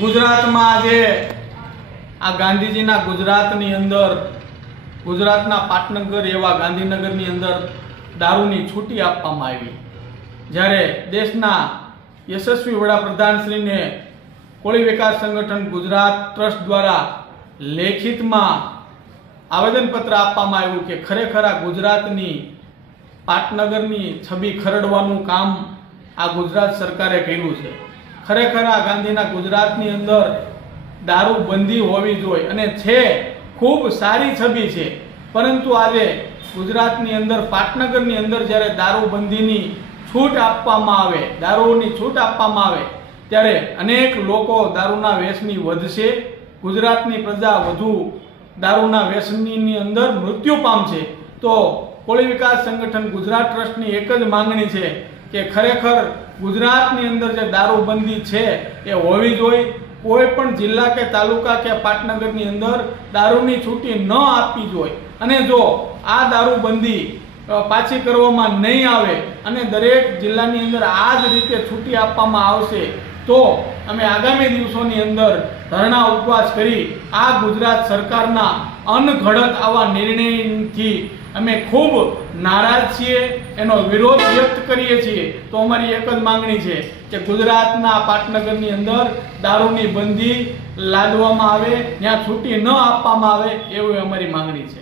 ગુજરાતમાં આજે આ ગાંધીજીના ગુજરાતની અંદર ગુજરાતના પાટનગર એવા ગાંધીનગરની અંદર દારૂની છૂટી આપવામાં આવી। જ્યારે દેશના યશસ્વી વડાપ્રધાનશ્રીને કોળી વિકાસ સંગઠન ગુજરાત ટ્રસ્ટ દ્વારા લેખિતમાં આવેદનપત્ર આપવામાં આવ્યું કે ખરેખર આ ગુજરાતની પાટનગરની છબી ખરડવાનું કામ આ ગુજરાત સરકારે કર્યું છે। ખરેખર આ ગાંધીના ગુજરાતની અંદર દારૂ બંધી હોવી જોઈએ અને છે, ખૂબ સારી છબી છે, પરંતુ આજે ગુજરાતની અંદર પાટનગરની અંદર જ્યારે દારૂબંધીની છૂટ આપવામાં આવે, દારૂની છૂટ આપવામાં આવે ત્યારે અનેક લોકો દારૂના વ્યસની વધશે, ગુજરાતની પ્રજા વધુ દારૂના વ્યસનની અંદર મૃત્યુ પામશે। તો કોળી વિકાસ સંગઠન ગુજરાત ટ્રસ્ટની એક જ માંગણી છે કે ખરેખર ગુજરાતની અંદર જે દારૂબંધી છે એ હોવી જોઈએ। કોઈ પણ જિલ્લા કે તાલુકા કે પાટનગરની અંદર દારૂની છૂટી ન આપવી જોઈએ અને જો આ દારૂબંધી પાછી કરવામાં નહીં આવે અને દરેક જિલ્લાની અંદર આ જ રીતે છૂટી આપવામાં આવશે તો અમે આગામી દિવસોની અંદર ધરણા ઉપવાસ કરી આ ગુજરાત સરકારના અનઘડત આવા નિર્ણયથી અમે ખૂબ નારાજ છીએ, એનો વિરોધ વ્યક્ત કરીએ છીએ। તો અમારી એક જ માંગણી છે કે ગુજરાતના પાટનગરની અંદર દારૂની બંધી લાદવામાં આવે, ત્યાં છૂટી ન આપવામાં આવે, એવી અમારી માંગણી છે।